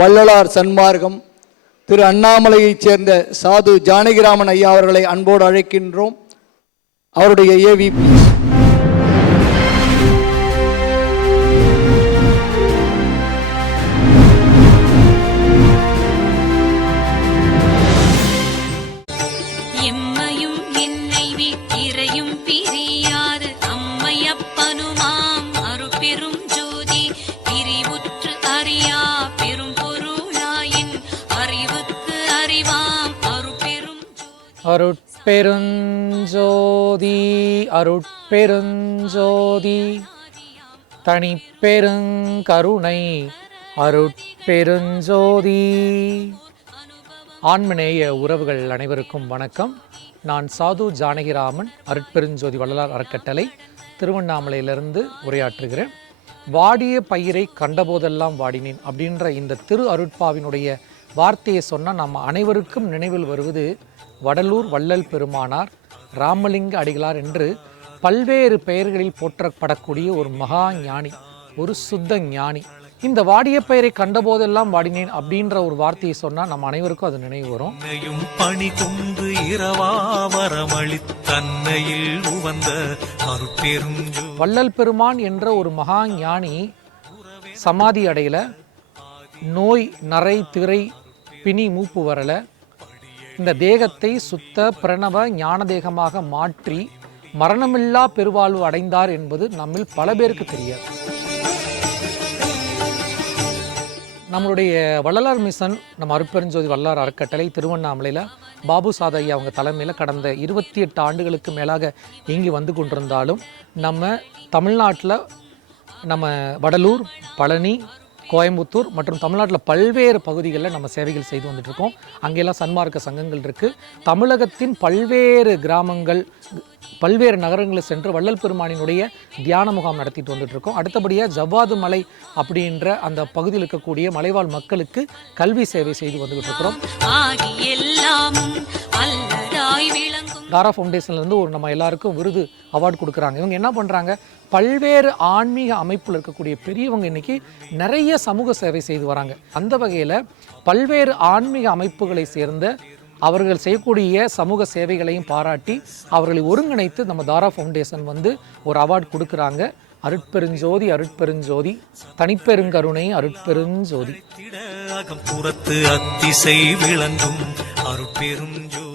வள்ளலார் சன்மார்க்கம் திரு அண்ணாமலையைச் சேர்ந்த சாது ஜானகிராமன் ஐயா அவர்களை அன்போடு அழைக்கின்றோம். அவருடைய ஏவிபி. அருட்பெருஞ்சோதி அருட்பெருஞ்சோதி தனிப்பெருங்கருணை அருட்பெருஞ்சோதி. ஆன்மநேய உறவுகள் அனைவருக்கும் வணக்கம். நான் சாது ஜானகிராமன், அருட்பெருஞ்சோதி வள்ளலார் அறக்கட்டளை, திருவண்ணாமலையிலிருந்து உரையாற்றுகிறேன். வாடிய பயிரை கண்டபோதெல்லாம் வாடினேன் அப்படின்ற இந்த திரு அருட்பாவினுடைய வார்த்தையை சொன்னால் நம்ம அனைவருக்கும் நினைவில் வருவது வடலூர் வள்ளல் பெருமானார், ராமலிங்க அடிகளார் என்று பல்வேறு பெயர்களில் போற்றப்படக்கூடிய ஒரு மகா ஞானி, ஒரு சுத்த ஞானி. இந்த வாடிய பெயரை கண்டபோதெல்லாம் வாடினேன் அப்படின்ற ஒரு வார்த்தையை சொன்னால் நம்ம அனைவருக்கும் அது நினைவு வரும். பணி கொண்டு வள்ளல் பெருமான் என்ற ஒரு மகா ஞானி சமாதி அடையில, நோய் நரை திரை பிணி மூப்பு வரல, இந்த தேகத்தை சுத்த பிரணவ ஞான தேகமாக மாற்றி மரணமில்லா பெருவாழ்வு அடைந்தார் என்பது நம்மில் பல பேருக்கு தெரியாது. நம்மளுடைய வள்ளலார் மிஷன், நம்ம அருட்பெருஞ்சோதி வள்ளலார் அறக்கட்டளை திருவண்ணாமலையில் பாபு சாதையா அவங்க தலைமையில் கடந்த 28 ஆண்டுகளுக்கு மேலாக இயங்கி வந்து கொண்டிருந்தாலும், நம்ம தமிழ்நாட்டில் நம்ம வடலூர், பழனி, கோயம்புத்தூர் மற்றும் தமிழ்நாட்டில் பல்வேறு பகுதிகளில் நம்ம சேவைகள் செய்து வந்துட்டுருக்கோம். அங்கெல்லாம் சன்மார்க்க சங்கங்கள் இருக்குது. தமிழகத்தின் பல்வேறு கிராமங்கள், பல்வேறு நகரங்களை சென்று வள்ளல் பெருமானினுடைய தியான முகாம் நடத்திட்டு வந்துட்டுருக்கோம். அடுத்தபடியாக ஜவ்வாது மலை அப்படின்ற அந்த பகுதியில் இருக்கக்கூடிய மலைவாழ் மக்களுக்கு கல்வி சேவை செய்து வந்துகிட்டு இருக்கிறோம். தாரா ஃபவுண்டேஷன்லேருந்து ஒரு நம்ம எல்லாருக்கும் விருது அவார்டு கொடுக்குறாங்க. இவங்க என்ன பண்ணுறாங்க, பல்வேறு ஆன்மீக அமைப்பில் இருக்கக்கூடிய பெரியவங்க இன்றைக்கி நிறைய சமூக சேவை செய்து வராங்க. அந்த வகையில் பல்வேறு ஆன்மீக அமைப்புகளை சேர்ந்த அவர்கள் செய்யக்கூடிய சமூக சேவைகளையும் பாராட்டி அவர்களை ஒருங்கிணைத்து நம்ம தாரா ஃபவுண்டேஷன் ஒரு அவார்டு கொடுக்குறாங்க. அருட்பெருஞ்சோதி அருட்பெருஞ்சோதி தனிப்பெருங்கருணை அருட்பெருஞ்சோதி. அத்திசை விளங்கும் அருட்பெருஞ்சோதி.